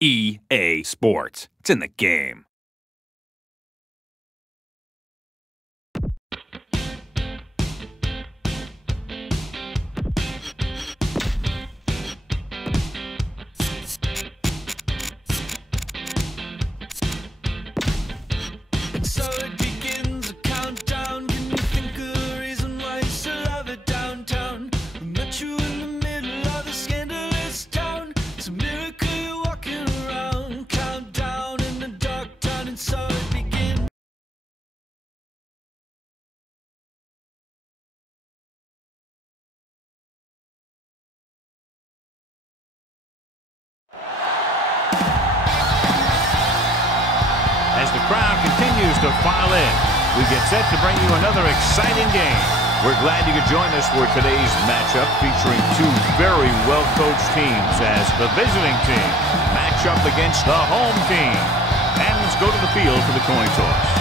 EA Sports. It's in the game. As the crowd continues to file in, we get set to bring you another exciting game. We're glad you could join us for today's matchup featuring two very well-coached teams as the visiting team match up against the home team. And let's go to the field for the coin toss.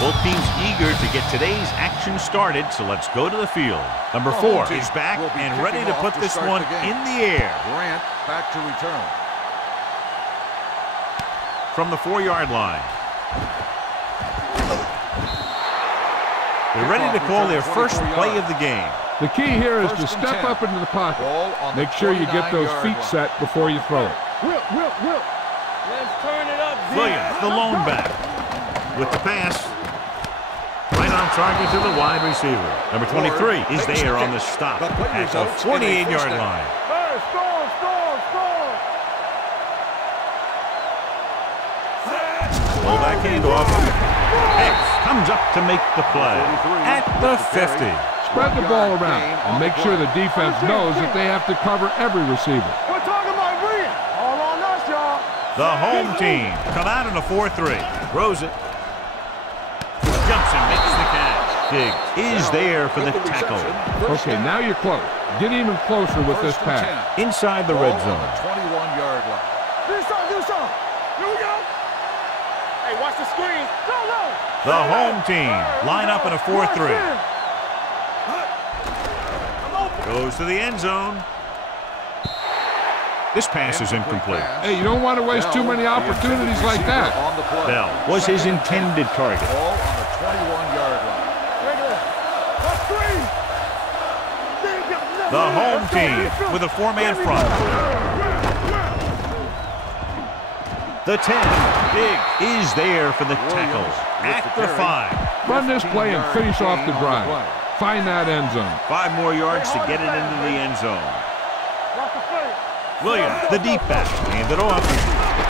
Both teams eager to get today's action started, so let's go to the field. Number 4 is back and ready to put this one in the air. Grant back to return. From the 4-yard line. They're ready to call their first play of the game. The key here is to step up into the pocket. Make sure you get those feet set before you throw it. Let's turn it up. Williams, the lone back. With the pass. Right on target to the wide receiver. Number 23 is there on the stop at the 48-yard line. Score! Pull back handoff. X comes up to make the play at the 50. Spread the ball around and make sure the defense knows that they have to cover every receiver. We're talking about bringing. All on us, y'all. The home team come out in a 4-3. Throws it. Jumps and makes the catch. Diggs is there for the tackle. Okay, now you're close. Get even closer with this pass. Inside the red zone. 21-yard line. Do something. Here we go. Hey, watch the screen. Go. The home team line up in a 4-3. Goes to the end zone. This pass is incomplete. Hey, you don't want to waste too many opportunities like that. Bell was his intended target. Ball on the 21-yard line. The home team with a 4-man front. The 10. Diggs is there for the tackle at the 5. Run this play and finish off the drive. Find that end zone. 5 more yards to get it into the end zone. Williams, the deep back, hand it off.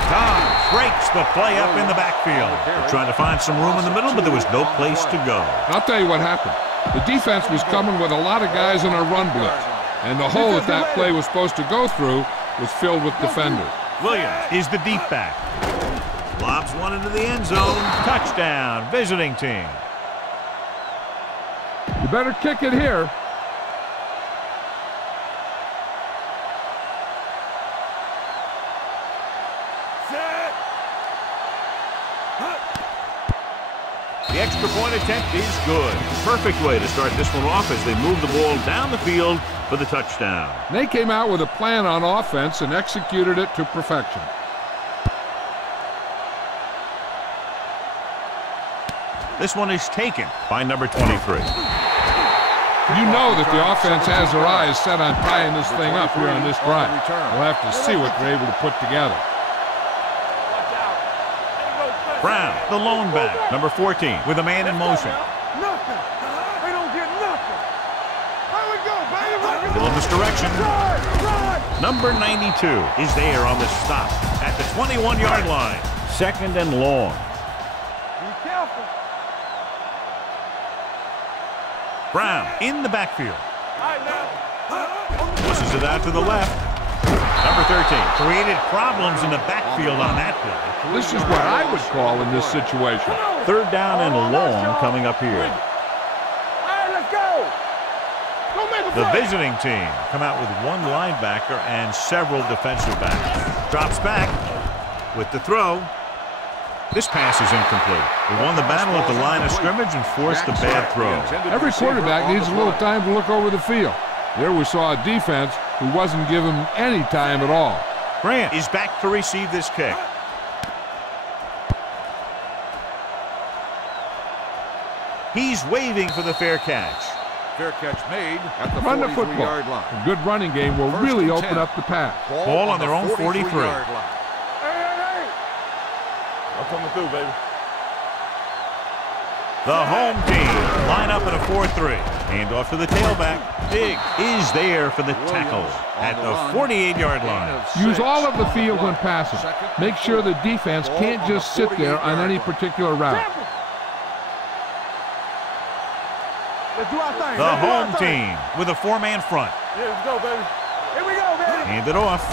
Tom breaks the play up in the backfield. They're trying to find some room in the middle, but there was no place to go. I'll tell you what happened. The defense was coming with a lot of guys in a run blitz, and the hole that play was supposed to go through was filled with defenders. Williams is the deep back. Lobs one into the end zone. Touchdown, visiting team. You better kick it here. The extra point attempt is good. Perfect way to start this one off as they move the ball down the field for the touchdown. They came out with a plan on offense and executed it to perfection. This one is taken by number 23. You know that the offense has their eyes set on tying this thing up here on this drive. We'll have to see what they're able to put together. Brown, the lone back, number 14, with a man in motion. Nothing. They don't get nothing. Here we go, baby. Still in this direction. Number 92 is there on the stop at the 21-yard line. 2nd and long. Be careful. Brown in the backfield. All right, now. Pushes it out to the left. Number 13 created problems in the backfield on that play. This is what I would call in this situation. 3rd down and long coming up here. All right, let's go. Go make a The play. visiting team come out with 1 linebacker and several defensive backs. Drops back. with the throw. This pass is incomplete. They won the battle at the line of scrimmage and forced a bad throw. Every quarterback needs a little time to look over the field. There we saw a defense who wasn't given any time at all. Grant is back to receive this kick. He's waving for the fair catch. Fair catch made at the Run the 43-yard football. line. A good running game will First really and open 10. up the pass. Ball on their own 43. yard line. Hey! I'm coming through, baby. The home team line up in a 4-3. Hand off to the tailback. Diggs is there for the tackle at the 48-yard line. Use all of the field when passing. Make sure the defense can't just sit there on any particular route. Let's do our thing. The Let's do our home thing. team with a four-man front. Yeah, let's go, baby. Here we go, baby. Hand it off.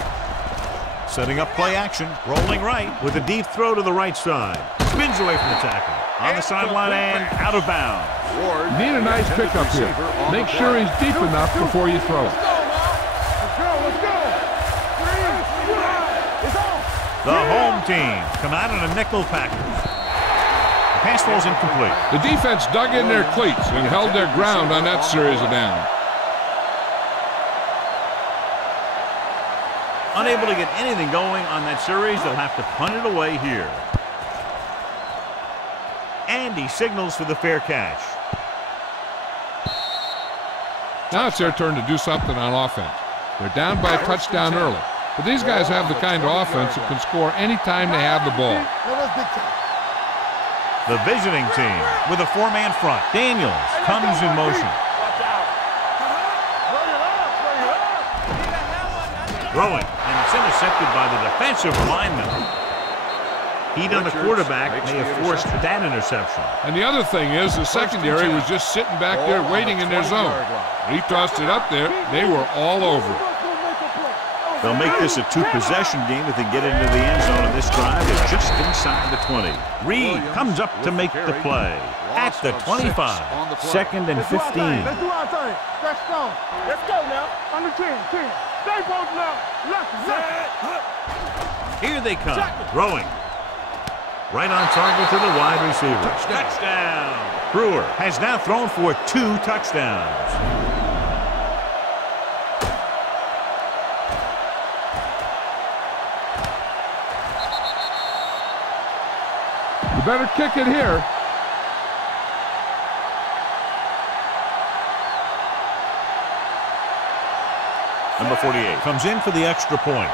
Setting up play action. Rolling right with a deep throw to the right side. Spins away from the tackle. On the sideline and out of bounds. Ward, You need a nice intended pickup here. receiver on Make the sure play. he's deep enough before you throw it. Let's go, let's go. It's on. The home team come out in a nickel package. The pass falls incomplete. The defense dug in their cleats and held their ground on that series of downs. Unable to get anything going on that series, they'll have to punt it away here. And he signals for the fair catch. Now it's their turn to do something on offense. They're down by a touchdown early, but these guys have the kind of offense that can score anytime they have the ball. The visiting team with a four-man front. Daniels comes in motion. Watch out. Bring it up, bring it up. Throwing, and it's intercepted by the defensive lineman. Heat on the quarterback may have forced that interception. And the other thing is the secondary was just sitting back there waiting in their zone. When he tossed it up there, they were all over it. They'll make this a two-possession game if they get into the end zone of this drive. They're just inside the 20. Reed comes up to make the play at the 25. Second and 15. Let's do our thing. Let's go. Let's go now. Under 10. Stay posted up. Left. Here they come. Throwing. Right on target to the wide receiver. Touchdown. Brewer has now thrown for 2 touchdowns. You better kick it here. Number 48 comes in for the extra point.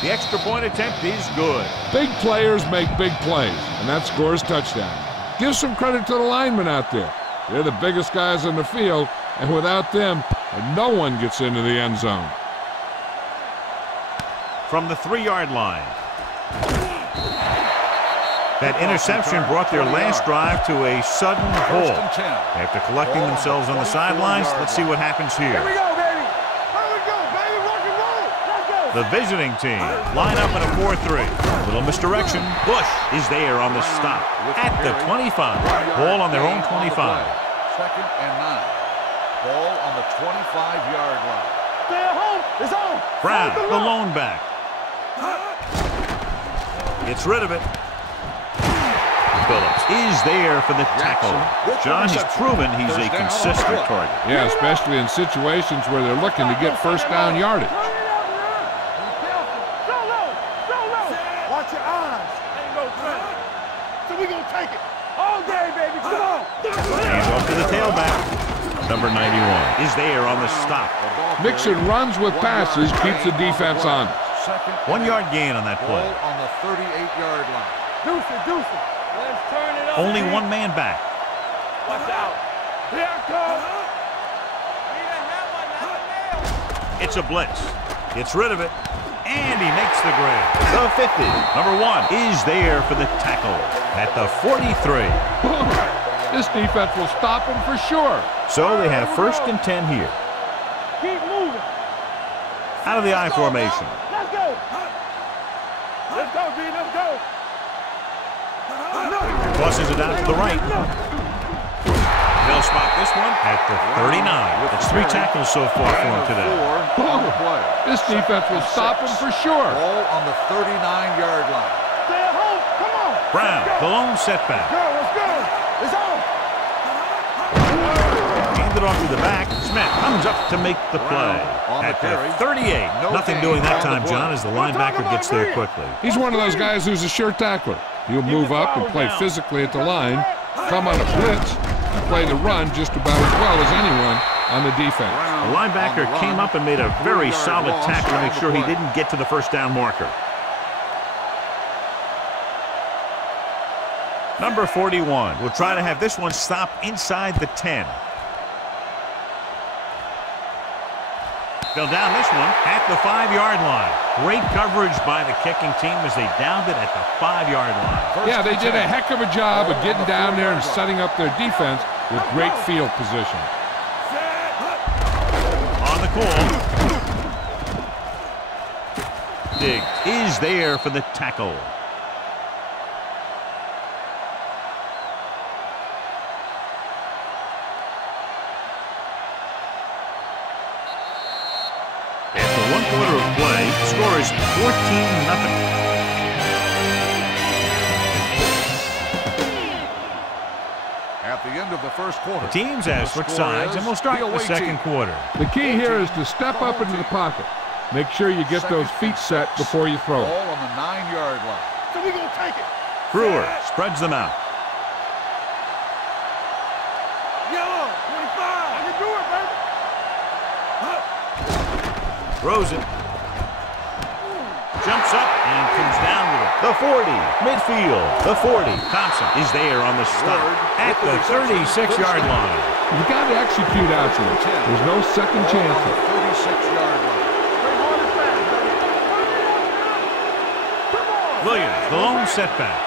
The extra point attempt is good. Big players make big plays, and that scores touchdowns. Give some credit to the linemen out there. They're the biggest guys in the field, and without them, no one gets into the end zone. From the 3-yard line. That interception brought their last drive to a sudden halt. After collecting themselves on the sidelines, let's see what happens here. Here we go, baby. Here we go, baby. Rock and roll. Let's go. The visiting team line up in a 4-3. Little misdirection. Bush is there on the stop at the 25. Ball on their own 25. Second and 9. Ball on the 25-yard line. Stay at home. It's on. Brown, the lone back. Gets rid of it. Phillips is there for the tackle. John has proven he's a consistent target. Yeah, especially in situations where they're looking to get first down yardage. Watch your eyes. Ain't no threat. So we gonna take it all day, baby. Come on. Hand off to the tailback. Number 91 is there on the stop. Mixing runs with passes keeps the defense on. 1 yard gain on that play. Ball on the 38-yard line. Deuce it. Let's turn it up. Only one man back. Watch out. Here I come. It's a blitz. Gets rid of it. And he makes the grab. The 50. Number 1 is there for the tackle at the 43. This defense will stop him for sure. So they have first and 10 here. Keep moving. Out of the I formation. Let's go. Let's go, B. Let's go. Tosses it out to the right. They'll spot this one at the 39. That's 3 tackles so far for him today. This defense will stop him for sure. Ball on the 39-yard line. Stay at home. Come on. Brown, the lone setback. Let's go. It's on. Hand it off to the back. Smith comes up to make the play. On the At carry. the 38. Nothing doing that time, John, as the linebacker gets there quickly. He's one of those guys who's a sure tackler. He'll move up and play physically at the line, come on a blitz, and play the run just about as well as anyone on the defense. The linebacker came up and made a very solid tackle to make sure he didn't get to the first down marker. Number 41 will try to have this one stop inside the 10. They'll down this one at the 5-yard line. Great coverage by the kicking team as they downed it at the 5-yard line. Yeah, they did a heck of a job of getting down there and setting up their defense with great field position. On the call. Diggs is there for the tackle. After 1 quarter of play, the score is 14-0. At the end of the first quarter. The teams have switched sides, and we'll start the second quarter. The key here is to step up into the pocket. Make sure you get those feet set before you throw it. Ball on the 9-yard line. So we gonna take it. Brewer spreads them out. Yellow, 25. I can do it, baby. Throws it. Jumps up and comes down with it. The 40. Midfield. The 40. Thompson is there on the stop at the 36-yard line. You got to execute out there. There's no second chances. 36-yard line. Williams, the lone setback.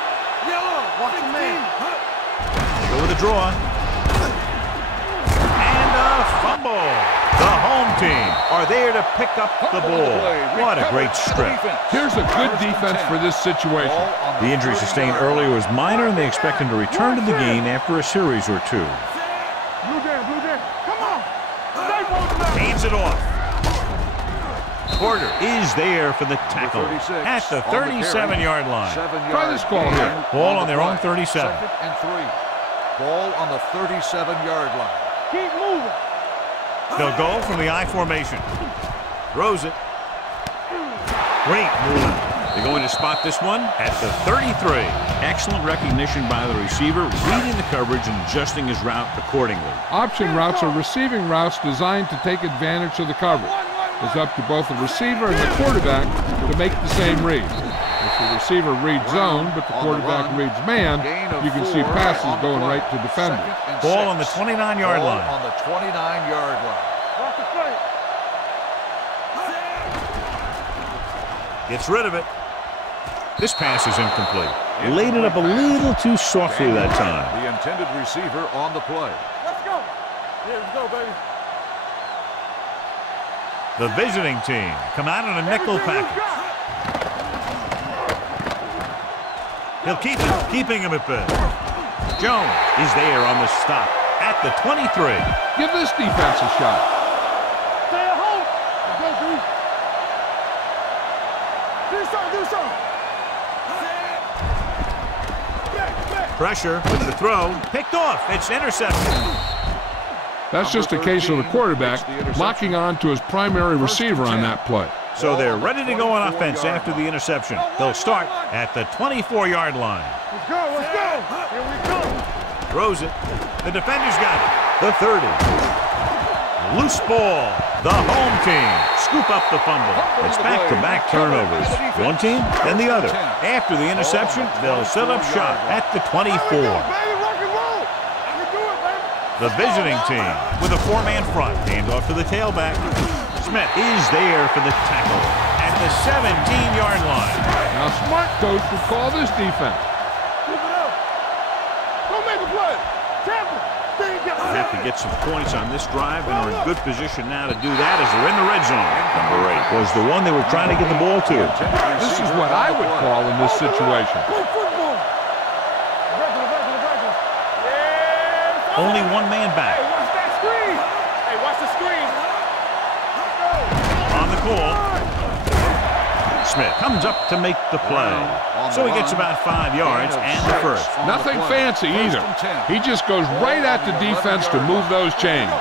Yellow, watch your man. Go with the draw. And a fumble. The home team are there to pick up the ball. What a great strip. Here's a good defense for this situation. The injury sustained earlier was minor, and they expect him to return to the game after a series or 2. Blue jam. Come on. Stay on. Hands it off. Porter is there for the tackle at the 37-yard line. Try this call here. Ball on their own 37. 2nd and 3. Ball on the 37-yard line. Keep moving. They'll go from the I formation. Throws it. Great move. They're going to spot this one at the 33. Excellent recognition by the receiver, reading the coverage and adjusting his route accordingly. Option routes are receiving routes designed to take advantage of the coverage. It's up to both the receiver and the quarterback to make the same read. If the receiver reads zone, but the quarterback reads man, you can see passes going right to defenders. Ball on the 29-yard line. On the 29-yard line. Watch the play. Gets rid of it. This pass is incomplete. Laid it up a little too softly that time. The intended receiver on the play. Let's go. Yeah, let's go, baby. The visiting team come out in a nickel package. He'll keep him, keeping him at bay. Jones is there on the stop at the 23. Give this defense a shot. Stay at home. Let's go, D. Do something. Back. Pressure with the throw. Picked off. It's intercepted. That's just a case of the quarterback locking on to his primary receiver on that play. So they're ready to go on offense after the interception. They'll start at the 24-yard line. Let's go. Here we go. Throws it. The defender's got it. The 30. Loose ball. The home team scoop up the fumble. It's back-to-back turnovers. One team, then the other. After the interception, they'll set up shop at the 24. The visiting team with a 4-man front. Hand off to the tailback. Smith is there for the tackle at the 17-yard line. Now, smart coach would call this defense. Keep it up. Don't make a play. Tampa. They have to get some points on this drive and are in good position now to do that as they're in the red zone. Number 8 was the one they were trying to get the ball to. This is what I would call in this situation. Go football. Regular. Only one man back. Hey, watch that screen. Hey, watch the screen. On the call. Smith comes up to make the play. So he gets about 5 yards and the first. Nothing fancy either. He just goes right at the defense to move those chains.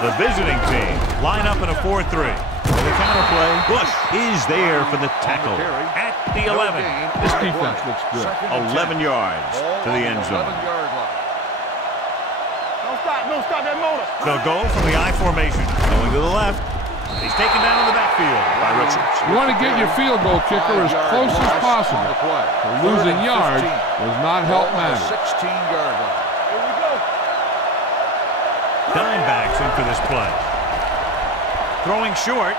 The visiting team line up in a 4-3. The counter play. Bush is there for the tackle at the 11. This defense looks good. 11 yards to the end zone. Don't stop that motor. They'll go from the I formation. Going to the left. He's taken down in the backfield by Richards. You want to get your field goal kicker as close as possible. So losing yards does not help matters. 16-yard line. Here we go. Dime backs in for this play. Throwing short.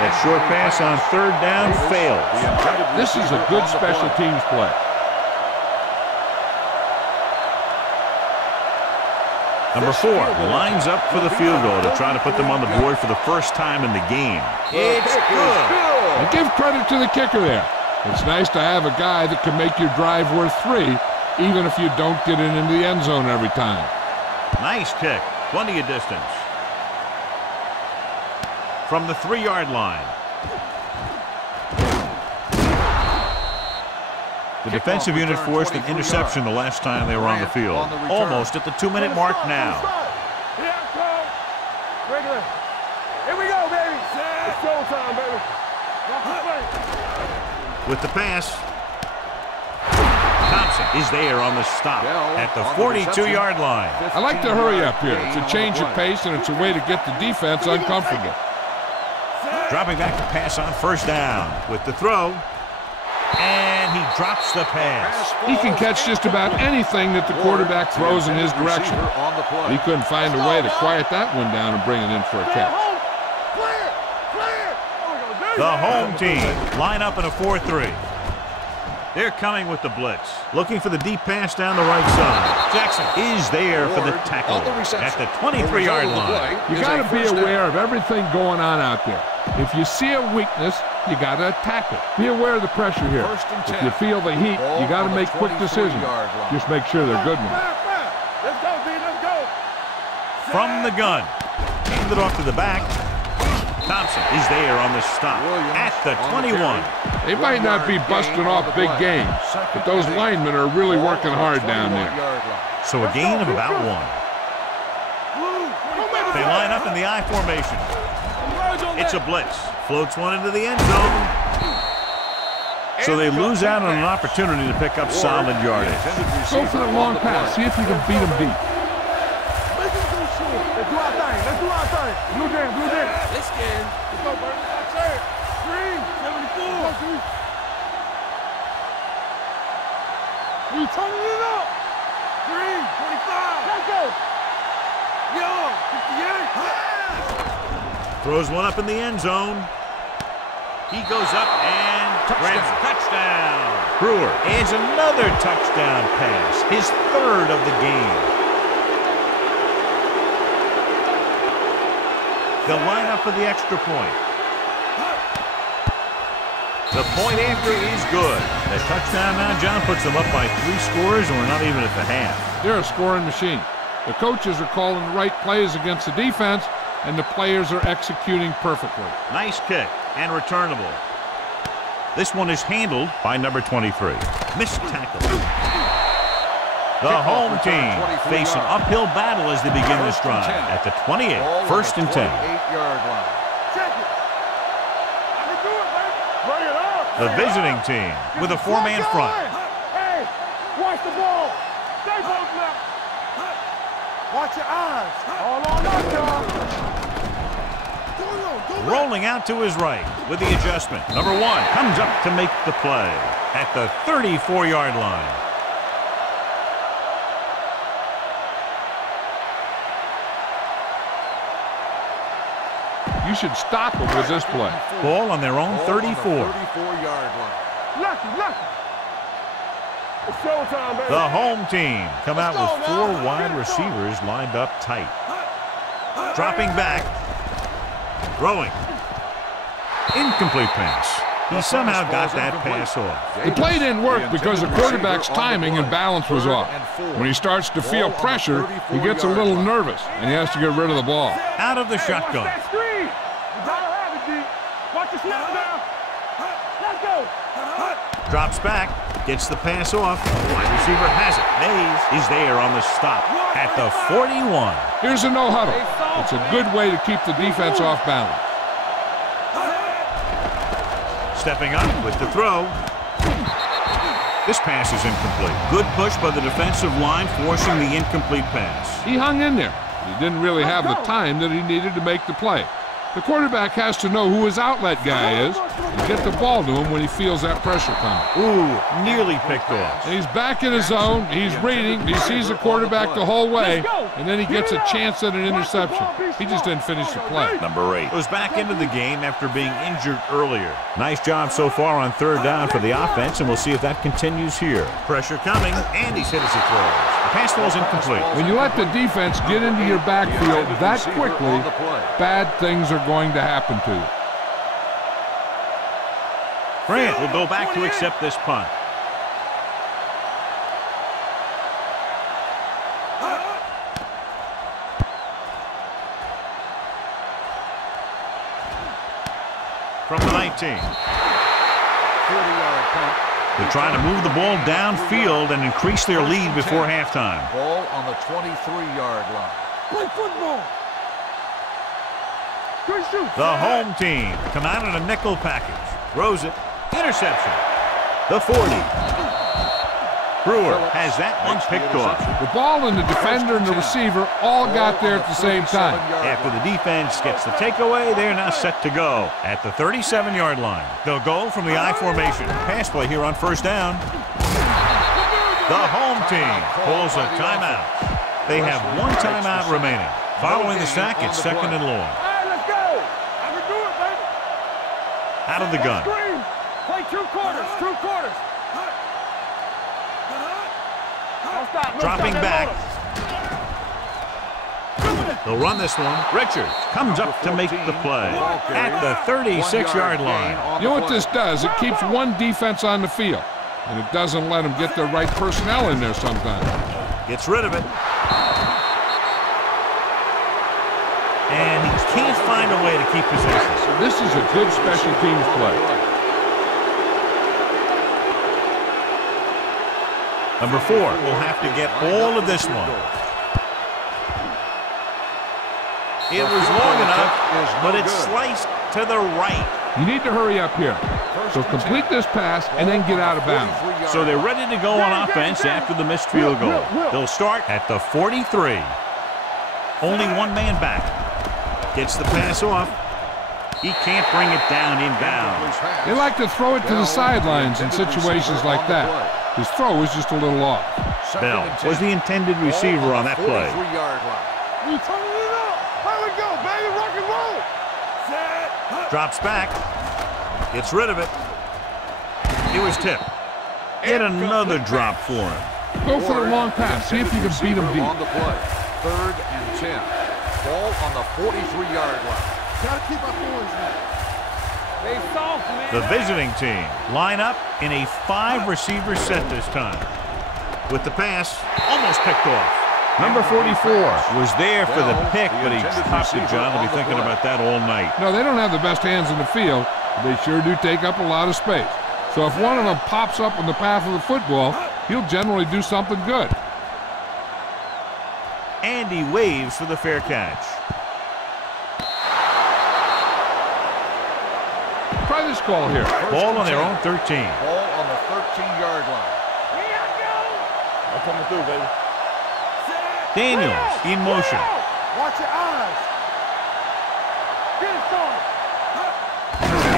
That short pass on 3rd down fails. This is a good special teams play. Number 4 lines up for the field goal to try to put them on the board for the first time in the game. It's good. And give credit to the kicker there. It's nice to have a guy that can make your drive worth 3, even if you don't get it into the end zone every time. Nice kick. Plenty of distance. From the 3-yard line. The defensive unit forced an interception the last time they were on the field. Almost at the 2-minute mark now. Here I come. Regular. Here we go, baby. It's showtime, baby. With the pass. Thompson is there on the stop at the 42-yard line. I like to hurry up here. It's a change of pace, and it's a way to get the defense uncomfortable. Dropping back to pass on 1st down with the throw. And he drops the pass. He can catch just about anything that the quarterback throws in his direction. He couldn't find a way to quiet that one down and bring it in for a catch. The home team line up in a 4-3. They're coming with the blitz. Looking for the deep pass down the right side. Jackson is there for the tackle at the 23-yard line. You got to be aware of everything going on out there. If you see a weakness, you got to attack it. Be aware of the pressure here. If you feel the heat, you got to make quick decisions. Just make sure they're good ones. Let's go, D. Let's go. From the gun. Handed off to the back. Thompson is there on the stop at the 21. They might not be busting off big games, but those linemen are really working hard down there. So a gain of about 1. They line up in the I formation. It's a blitz. Floats one into the end zone. So they lose out on an opportunity to pick up solid yardage. Go for the long pass. See if you can beat them deep. Let's do our thing. Let's do our thing. Blue jam, blue jam. Let's go, Bert. That's it. 374. You turning it up. 325. Let's go. Yo, 58. Throws one up in the end zone. He goes up and grabs a touchdown. Brewer adds another touchdown pass, his 3rd of the game. They'll line up for the extra point. The point after is good. That touchdown now, John, puts them up by 3 scores, and we're not even at the half. They're a scoring machine. The coaches are calling the right plays against the defense, and the players are executing perfectly. Nice kick and returnable. This one is handled by number 23. Missed tackle. The home team face an uphill battle as they begin this drive at the 28, 1st and 10. 8-yard line. Check it. I can do it, baby. Bring it up. The visiting team with a 4-man front. Hey, watch the ball. Stay both left. Watch your eyes. All on up, y'all. Rolling out to his right with the adjustment. Number 1 comes up to make the play at the 34-yard line. You should stop them with this play. Ball on their own 34. 34-yard line. Lucky. It's showtime, baby. The home team come out with 4 wide receivers lined up tight. Dropping back. Throwing. Incomplete pass. He somehow got that pass off. The play didn't work because the quarterback's timing and balance was off. When he starts to feel pressure, he gets a little nervous, and he has to get rid of the ball. Out of the shotgun. Watch the snap now. Let's go. Drops back, gets the pass off. Wide receiver has it. Mays is there on the stop at the 41. Here's a no huddle. It's a good way to keep the defense off balance. Stepping up with the throw. This pass is incomplete. Good push by the defensive line, forcing the incomplete pass. He hung in there. He didn't really have the time that he needed to make the play. The quarterback has to know who his outlet guy is and get the ball to him when he feels that pressure coming. Ooh, nearly picked off. And he's back in his zone. He's reading. He sees the quarterback the whole way, and then he gets a chance at an interception. He just didn't finish the play. Number 8 was back into the game after being injured earlier. Nice job so far on third down for the offense, and we'll see if that continues here. Pressure coming, and he's hit as he throws. The pass ball is incomplete. When you let the defense get into your backfield that quickly, bad things are going to happen to you. Grant will go back to accept this punt. From the 19. 40-yard punt. They're trying to move the ball downfield and increase their lead before halftime. Ball on the 23-yard line. Play football. The home team come out in a nickel package. Throws it. Interception. The 40. Brewer has that one picked off. The ball and the defender and the receiver all got there at the same time. After the defense gets the takeaway, they're now set to go at the 37-yard line. They'll go from the I formation. Pass play here on first down. The home team pulls a timeout. They have one timeout remaining. Following the sack, it's second and long. Out of the gun. Play 2 quarters, 2 quarters. Dropping back. They'll run this one. Richards comes up to make the play at the 36-yard line. You know what this does? It keeps one defense on the field, and it doesn't let them get the right personnel in there sometimes. Gets rid of it. And he can't find a way to keep possession. This is a good special teams play. Number 4 will have to get all of this one. It was long enough, but it's sliced to the right. You need to hurry up here. So complete this pass and then get out of bounds. So they're ready to go on offense after the missed field goal. They'll start at the 43. Only one man back. Gets the pass off. He can't bring it down inbounds. They like to throw it to the sidelines in situations like that. His throw was just a little off. Bell was the intended receiver on that play. You turning it up. Here we go, baby. Rock and roll. Drops back. Gets rid of it. It was tipped. Yet another drop for him. Go for the long pass. See if you can beat him deep. On the play. 3rd and 10. Ball on the 43-yard line. Gotta keep our boys now. They soft, man. The visiting team line up in a 5-receiver set this time. With the pass, almost picked off. Number 44 was there for the pick, but he dropped it, John. Will be thinking about that all night. No, they don't have the best hands in the field, but they sure do take up a lot of space. So if one of them pops up in the path of the football, he'll generally do something good. And he waves for the fair catch. Try this call here. Ball on their own 13. Ball on the 13-yard line. I'm coming through, baby. Daniels in motion. Watch your eyes. Get it started.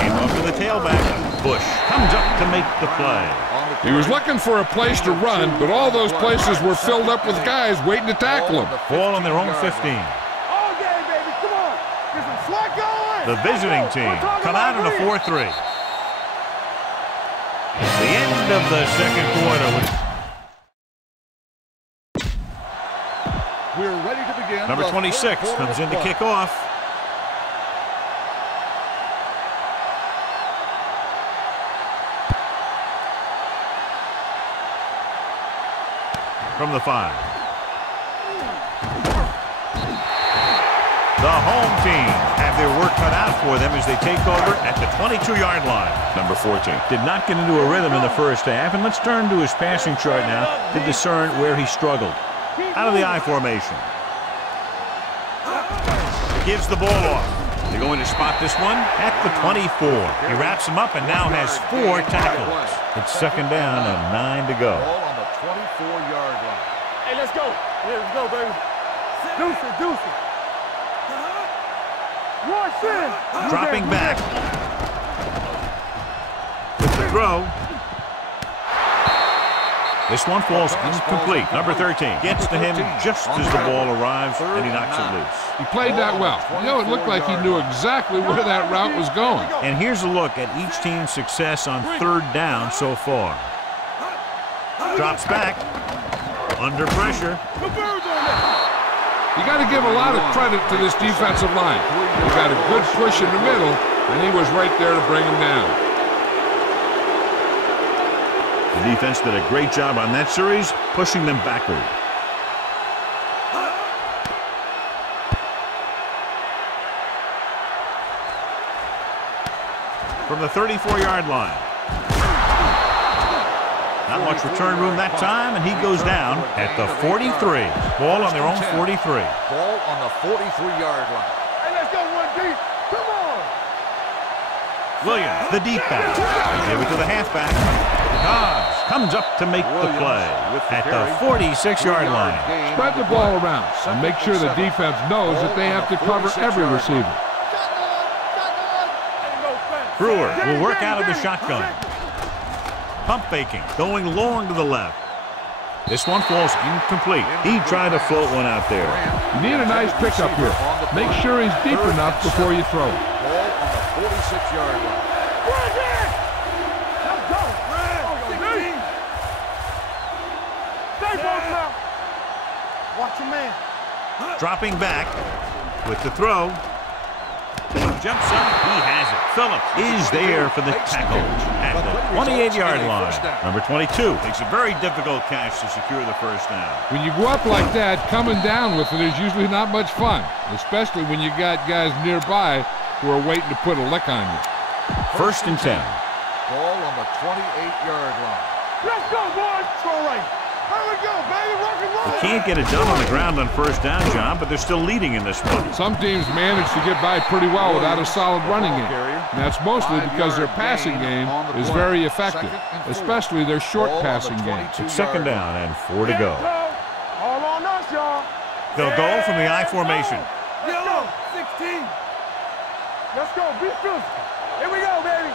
Came up to the tailback. Bush comes up to make the play. He was looking for a place to run, but all those places were filled up with guys waiting to tackle him. Ball on their own 15. All game, baby. Come on. Get some slack going. The visiting team come out in a 4-3. The end of the second quarter. We're ready to begin. Number 26 comes in to kick off. from the 5. The home team have their work cut out for them as they take over at the 22-yard line. Number 14 did not get into a rhythm in the first half, and let's turn to his passing chart now to discern where he struggled. Out of the I formation. Gives the ball off. They're going to spot this one at the 24. He wraps him up and now has 4 tackles. It's second down and 9 to go. Ball on the 24-yard line. Hey, let's go. Yeah, let's go, baby. Deuce it, deuce it. Dropping back. With the throw. This one falls incomplete. Number 13 gets to him just as the ball arrives, and he knocks it loose. He played that well. You know, it looked like he knew exactly where that route was going. And here's a look at each team's success on third down so far. Drops back. Under pressure. You got to give a lot of credit to this defensive line. He got a good push in the middle, and he was right there to bring him down. The defense did a great job on that series, pushing them backward. From the 34-yard line. Not much return room that time, and he goes down at the 43. Ball on their own 43. Ball on the 43-yard line. Hey, let's go one deep. Come on. Williams, the deep back. They give it to the halfback. Dobbs comes up to make the play at the 46-yard line. Spread the ball around and make sure the defense knows that they have to cover every receiver. Brewer will work out of the shotgun. Pump faking, going long to the left. This one falls incomplete. He tried to float one out there. You need a nice pickup here. Make sure he's deep enough before you throw it. Ball on the 46-yard line. Let's go. Stay both now. Watch your man. Dropping back with the throw. Jumps up, he has it. Phillips is there for the tackle at the 28-yard line. Number 22 makes a very difficult catch to secure the first down. When you go up like that, coming down with it is usually not much fun, especially when you got guys nearby who are waiting to put a lick on you. First and 10. Ball on the 28-yard line. Let's go, boys. Go right. Here we go, baby. Rock and roll. They can't get it done on the ground on first down, John, but they're still leading in this one. Some teams manage to get by pretty well without a solid running game. And that's mostly because their passing game is very effective, especially their short passing game. It's second down and 4 to go. All on us, y'all. They'll go from the I formation. Let's go. 16. Let's go. Be physical. Here we go, baby.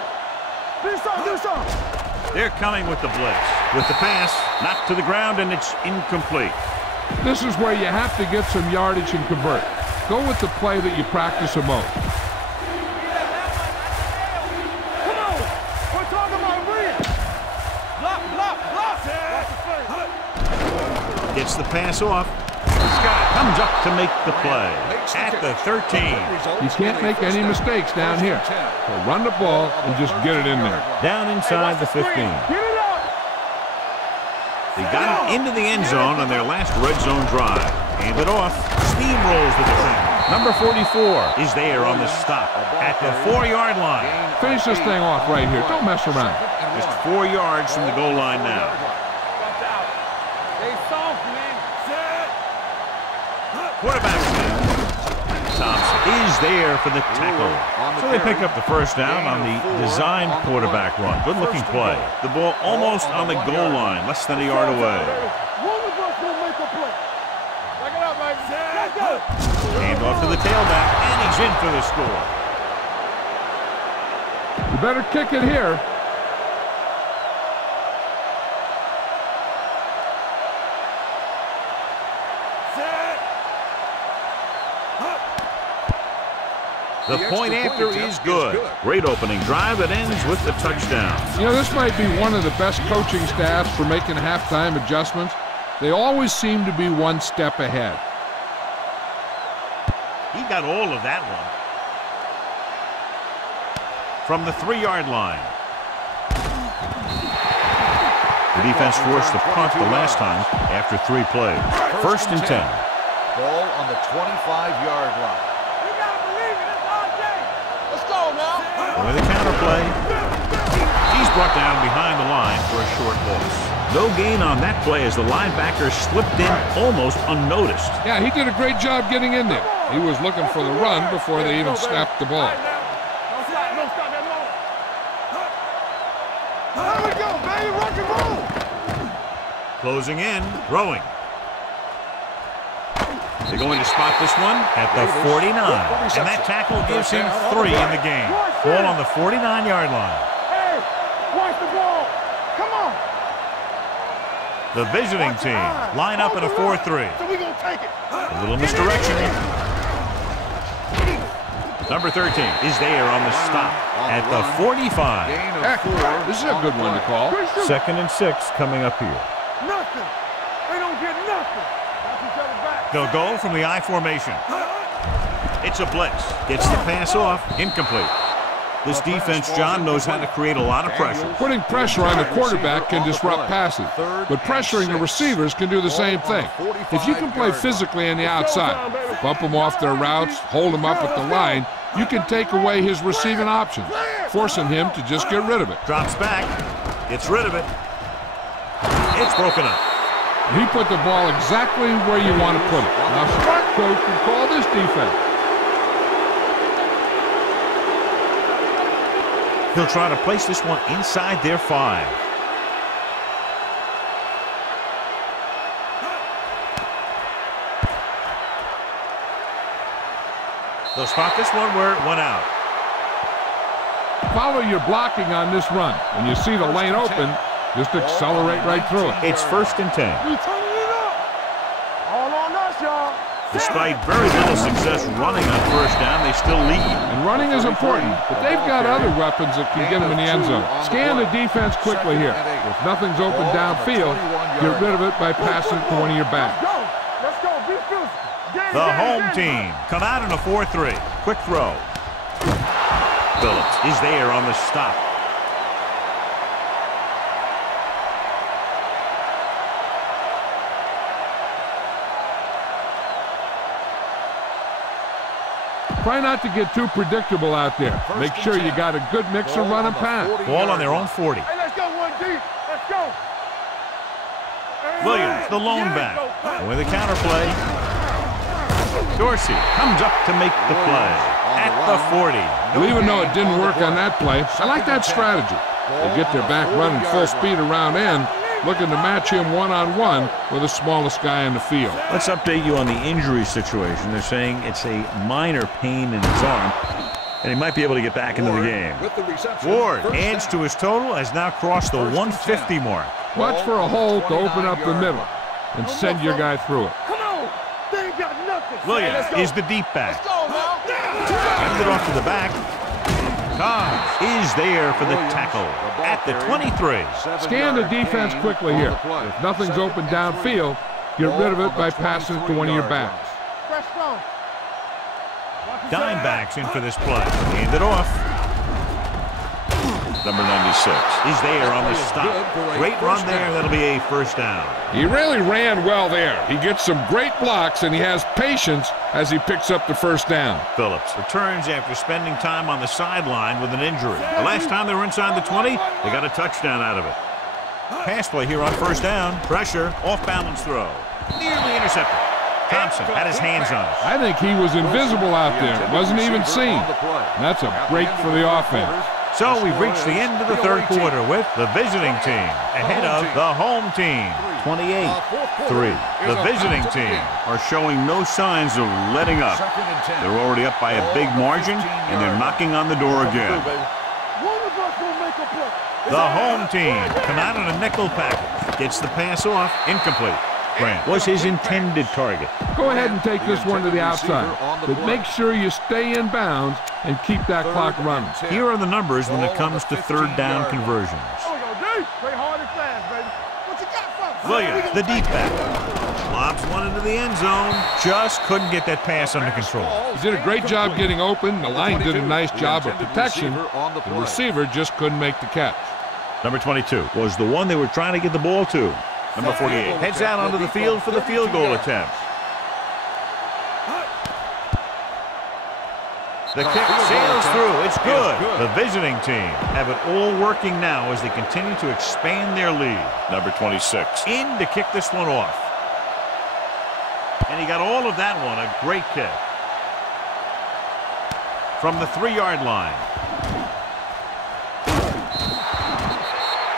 Do something. Do something. They're coming with the blitz. With the pass, knocked to the ground, and it's incomplete. This is where you have to get some yardage and convert. Go with the play that you practice the most. Come on. We're talking about real. Block, block, block. Gets the pass off. Scott comes up to make the play at the 13. You can't make any mistakes down here. So run the ball and just get it in there. Down inside the 15. Get it up. They got it into the end zone on their last red zone drive. Hand it off. Steamrolls the defender. Number 44 is there on the stop at the 4-yard line. Finish this thing off right here. Don't mess around. Just 4 yards from the goal line now. Quarterback Thompson is there for the tackle. So they pick up the first down on the designed quarterback run. Good looking play. The ball almost on the goal line, less than a yard away. Hand off to the tailback, and he's in for the score. You better kick it here. The point after is good. Great opening drive that ends with the touchdown. You know, this might be one of the best coaching staffs for making halftime adjustments. They always seem to be one step ahead. He got all of that one. From the 3-yard line. The defense forced the punt the last time after 3 plays. First and 10. Ball on the 25-yard line. You gotta believe it. It's our day. Let's go now. With a counter play. He's brought down behind the line for a short loss. No gain on that play as the linebacker slipped in almost unnoticed. Yeah, he did a great job getting in there. He was looking for the run before they even snapped the ball. Don't stop that long. There we go, baby. Rock and roll. Closing in, throwing. They're going to spot this one at the 49. And that tackle gives him 3 in the game. Ball on the 49-yard line. Hey, watch the ball. Come on. The visiting team line up in a 4-3. So we gonna take it. A little misdirection. Number 13 is there on the stop at the 45. Gain of Heck, 4 this is a on good the one to play. call. 2nd and 6 coming up here. Nothing. They don't get nothing. Watch each other back. They'll go from the I formation. It's a blitz. Gets the pass off. Incomplete. This defense, John, knows how to create a lot of pressure. Putting pressure on the quarterback can disrupt passes, but pressuring the receivers can do the same thing. If you can play physically on the outside, bump them off their routes, hold them up at the line, you can take away his receiving options, forcing him to just get rid of it. Drops back. Gets rid of it. It's broken up. He put the ball exactly where you want to put it. Now, smart coach can call this defense. He'll try to place this one inside their 5. They'll spot this one where it went out. Follow your blocking on this run. When you see the lane open, just accelerate right through it. It's 1st and 10. We turning it up. All on us, y'all. Despite very little success running on 1st down, they still lead. And running is important, but they've got other weapons that can get them in the end zone. Scan the defense quickly here. If nothing's open downfield, get rid of it by passing it to one of your backs. Let's go. Be physical. The home team come out in a 4-3. Quick throw. Phillips is there on the stop. Try not to get too predictable out there. Make sure you got a good mix of run and pass. Ball on their own 40. Hey, let's go one deep. Let's go. Williams, the lone back. And with a counter play, Dorsey comes up to make the play at the 40. Well, even though it didn't work on that play, I like that strategy. They get their back running full speed around end, looking to match him one-on-one with the smallest guy in the field. Let's update you on the injury situation. They're saying it's a minor pain in his arm, and he might be able to get back into the game. Ward adds to his total, has now crossed the 150 mark. Watch for a hole to open up the middle and send your guy through it. Come on. They ain't got nothing. Williams is the deep back. Let's go now. Sends it off to the back. Cobbs is there for the tackle at the 23. Scan the defense quickly here. If nothing's open downfield, get rid of it by passing it to one of your backs. Fresh strong. Dime backs in for this play. Hand it off. Number 96 is there on the stop. Great run there. That'll be a 1st down. He really ran well there. He gets some great blocks, and he has patience as he picks up the 1st down. Phillips returns after spending time on the sideline with an injury. The last time they were inside the 20, they got a touchdown out of it. Pass play here on 1st down. Pressure, off-balance throw. Nearly intercepted. Thompson had his hands on it. I think he was invisible out there. Wasn't even seen. And that's a break for the offense. So we've reached the end of the 3rd quarter with the visiting team ahead of the home team, 28-3. The visiting team are showing no signs of letting up. They're already up by a big margin, and they're knocking on the door again. One of us will make a play. The home team come out in a nickel package. Gets the pass off, incomplete. Grant was his intended target. Go ahead and take this one to the outside, but make sure you stay in bounds and keep that clock running. Here are the numbers when it comes to 3rd down conversions. Play hard and fast, baby. What you got for us? Williams, the deep back. Lobs one into the end zone. Just couldn't get that pass under control. He did a great job getting open. The line did a nice job of protection. The receiver just couldn't make the catch. Number 22 was the one they were trying to get the ball to. Number 48 heads out onto the field for the field goal attempt. The kick sails through. It's good. The visiting team have it all working now as they continue to expand their lead. Number 26 in to kick this one off. And he got all of that one. A great kick. From the 3-yard line.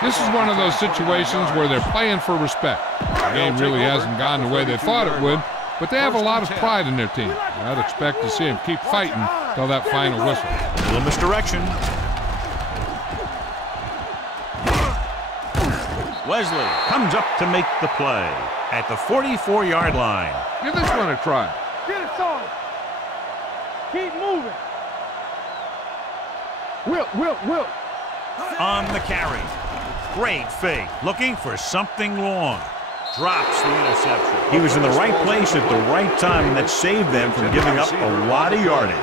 This is one of those situations where they're playing for respect. The game really hasn't gone the way they thought it would, but they have a lot of pride in their team. I'd expect to see them keep fighting till that final whistle. A little misdirection. Wesley comes up to make the play at the 44-yard line. Give this one a try. Get it started. Keep moving. Will. On the carry. Great fake. Looking for something long. Drops the interception. He was in the right place at the right time, and that saved them from giving up a lot of yardage.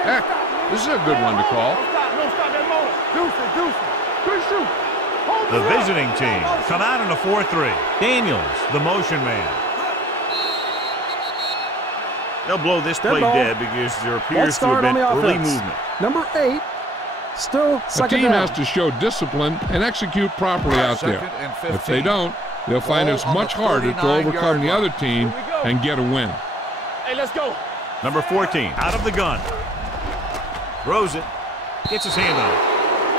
Heck, this is a good one to call. Don't stop that motor. Deuce. Good shoot. The visiting team come out in a 4-3. Daniels, the motion man. They'll blow this play dead because there appears to have been early movement. Number 8, still second down. The team down. has to show discipline and execute properly out there. If they don't, they'll find it's much harder to overcome the other team and get a win. Hey, let's go. Number 14, out of the gun. Throws it. Gets his hand on it.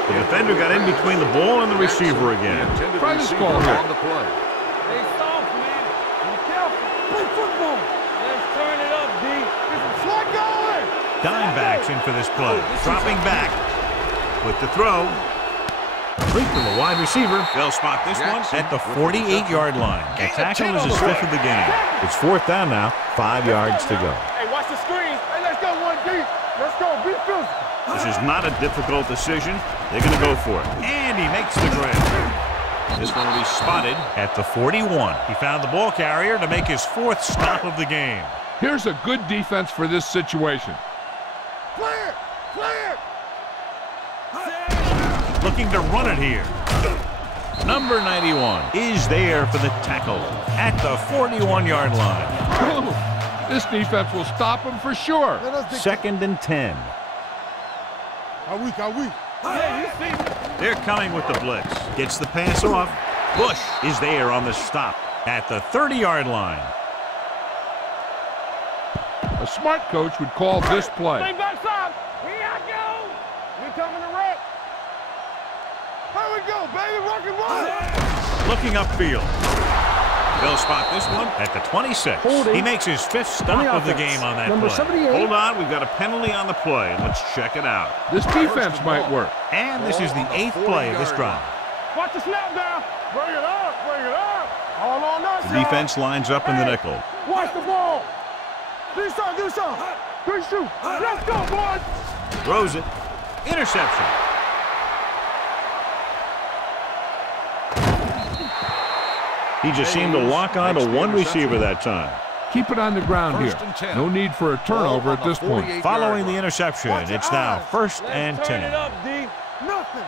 The defender got in between the ball and the receiver again. Try this call here. Stay soft, man. Be careful. Play football. Let's turn it up, D. Slide going. Dimebacks in for this play. Dropping back. With the throw. Complete to the wide receiver. They'll spot this one at the 48-yard line. The tackle is his 5th of the game. It's 4th down now. 5 yards to go. Hey, watch the screen. Hey, let's go 1D. Let's go. Be physical. This is not a difficult decision. They're going to go for it. And he makes the grab. This one will be spotted at the 41. He found the ball carrier to make his 4th stop of the game. Here's a good defense for this situation. Clear. Looking to run it here. Number 91 is there for the tackle at the 41-yard line. This defense will stop him for sure. 2nd and 10. Are we? Yeah, you see. They're coming with the blitz. Gets the pass off. Bush is there on the stop at the 30-yard line. A smart coach would call this play. Stay backside. Here I go. We coming to wreck. Here we go, baby. Rock and roll. Looking upfield. They'll spot this one at the 26. He makes his 5th stop of the game on that Number play. 78. Hold on, we've got a penalty on the play. Let's check it out. This defense might work. And this is the 8th play of this drive. Watch the snap down. Bring it up. All on us. The defense lines up in the nickel. Watch the ball. Do something. Good shoot. Let's go, boys. Throws it. Interception. He just seemed to lock on to one receiver that time. Keep it on the ground here. No need for a turnover at this point. Following the interception, it's now 1st and 10. Turn it up, D. Nothing.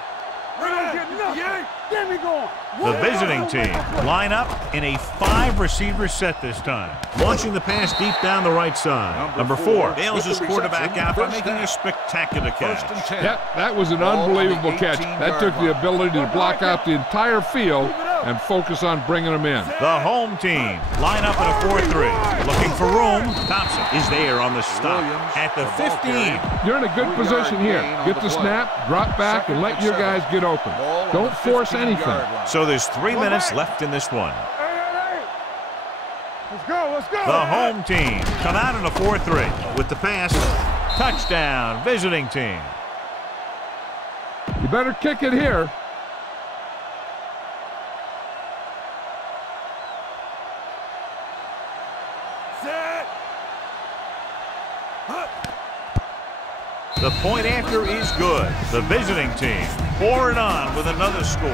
We don't get nothing. Get me going. The visiting team line up in a 5-receiver set this time. Launching the pass deep down the right side. Number 4 bails his quarterback out by making a spectacular catch. Yep, that was an unbelievable catch. That took the ability to block out the entire field and focus on bringing them in. The home team line up in a 4-3. Looking for room. Thompson is there on the stop at the 15. You're in a good position here. Get the snap, drop back, and let your guys get open. Don't force anything. So there's 3 minutes left in this one. Hey. Let's go. The home team come out in a 4-3 with the pass. Touchdown, visiting team. You better kick it here. The point after is good. The visiting team pour it on with another score.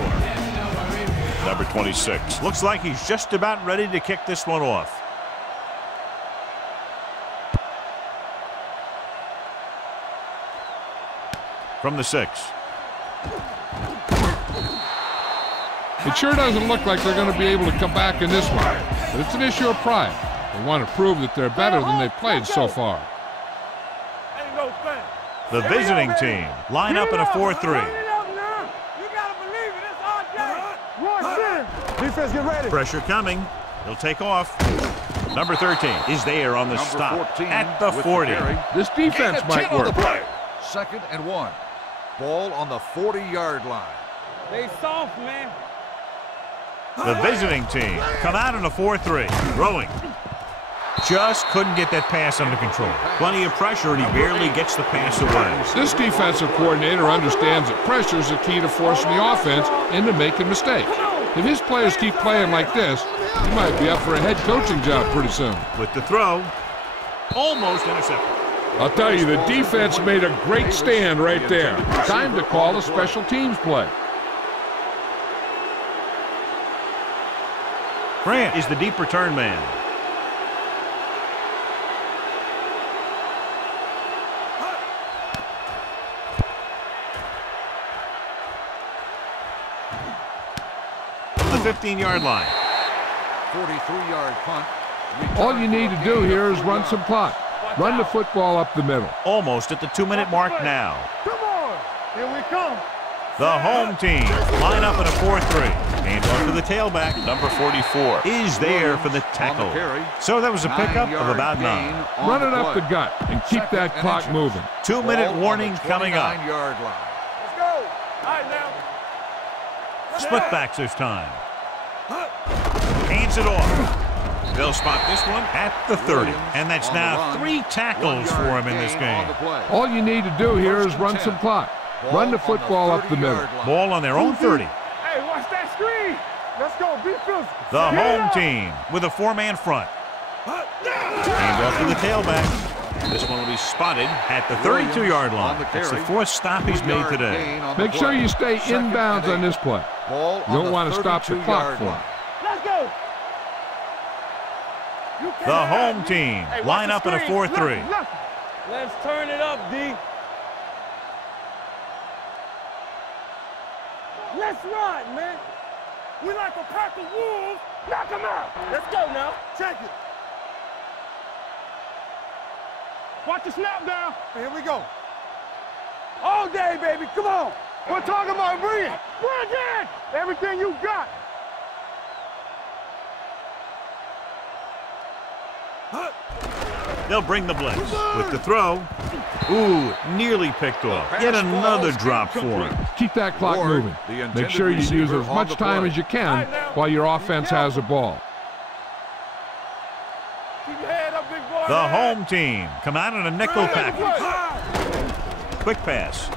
Number 26. Looks like he's just about ready to kick this one off. From the 6. It sure doesn't look like they're going to be able to come back in this one, but it's an issue of pride. They want to prove that they're better than they've played so far. The visiting team line up in a 4-3. Defense, get ready. Pressure coming. He'll take off. Number 13 is there on the stop at the 40. This defense might work. 2nd and 1. Ball on the 40-yard line. They soft, man. The visiting team come out in a 4-3. Throwing. Just couldn't get that pass under control. Plenty of pressure, and he barely gets the pass away. This defensive coordinator understands that pressure is the key to forcing the offense into making mistakes. If his players keep playing like this, he might be up for a head coaching job pretty soon. With the throw, almost intercepted. I'll tell you, the defense made a great stand right there. Time to call a special teams play. Grant is the deep return man. The 15-yard line. 43-yard punt. All you need to do here is run some clock. Run the football up the middle. Almost at the 2-minute mark now. Come on. Here we come. The home team line up in a 4-3. Hand off to the tailback. Number 44 is there for the tackle. So that was a pickup of about 9. Run it up the gut and keep that clock moving. 2-minute warning coming up. Let's go. All right, now. Split backs this time. Hands it off. They'll spot this one at the 30. And that's now 3 tackles for him in this game. All you need to do here is run some clock. Run the football up the middle. Ball on their own 30. Hey, watch that screen. Let's go. Be physical. The home team with a 4-man front. Hand off to the tailback. This one will be spotted at the 32-yard line. It's the 4th stop he's made today. Make sure you stay inbounds on this play. You don't want to stop the clock for him. Let's go. The home team line up in a 4-3. Let's turn it up, D. Let's ride, man. We like a pack of wolves. Knock them out. Let's go now. Check it. Watch the snap down. Here we go. All day, baby. Come on. We're talking about bring it. Bring it. Everything you got. They'll bring the blitz. With the throw. Ooh, nearly picked off. Yet another drop for him. Keep that clock moving. Make sure you use as much time as you can while your offense has the ball. Keep your head up, big boy. The home team come out in a nickel package. Quick pass.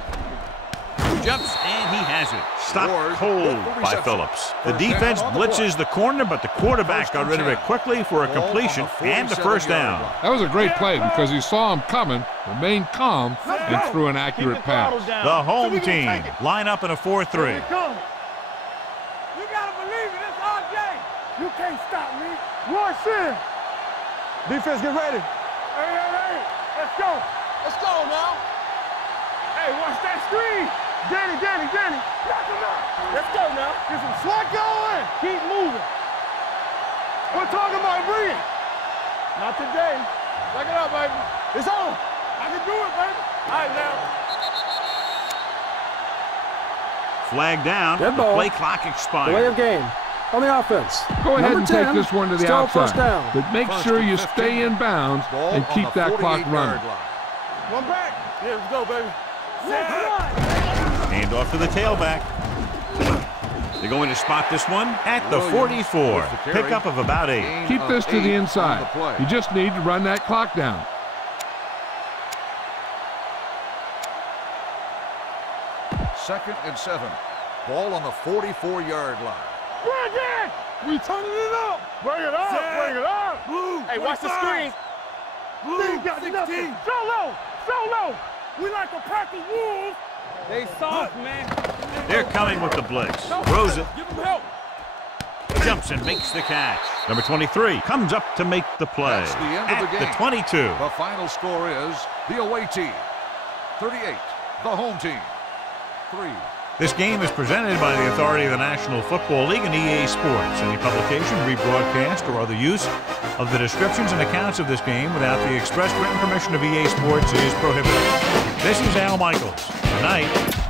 Jumps, and he has it. Stopped cold by Phillips. The defense blitzes the corner, but the quarterback got rid of it quickly for a completion and a first down. That was a great play because he saw him coming, remained calm, and threw an accurate pass. The home team line up in a 4-3. You gotta believe it. It's our day. You can't stop me. Rush in. Defense, get ready. Hey. Let's go. Let's go now. Hey, watch that screen. Danny. Knock him out. Let's go now. Get some swat going. Keep moving. We're talking about bring it. Not today. Back it up, baby. It's on. I can do it, baby. All right, now. Flag down. Dead ball. Play clock expired. Delay of game on the offense. Go ahead and take 10, this one to the still outside. first down. But make sure you stay in bounds and keep that clock running. One back. Yeah, let's go, baby. Let's run. Hand off to the tailback. They're going to spot this one at the 44. Pickup of about 8. Keep this to the inside. You just need to run that clock down. Second and 7. Ball on the 44-yard line. Bring it! We turning it up! Bring it up! Bring it up! Blue, hey, watch the screen! Blue, got 16. So low! We like a pack of wolves! They soft, man. They're coming with the blitz. Throws it. Give them help. Jumps and makes the catch. Number 23 comes up to make the play. That's the end of the game. The 22. The final score is the away team 38, the home team 3. This game is presented by the authority of the National Football League and EA Sports. Any publication, rebroadcast, or other use of the descriptions and accounts of this game without the express written permission of EA Sports is prohibited. This is Al Michaels. Good night.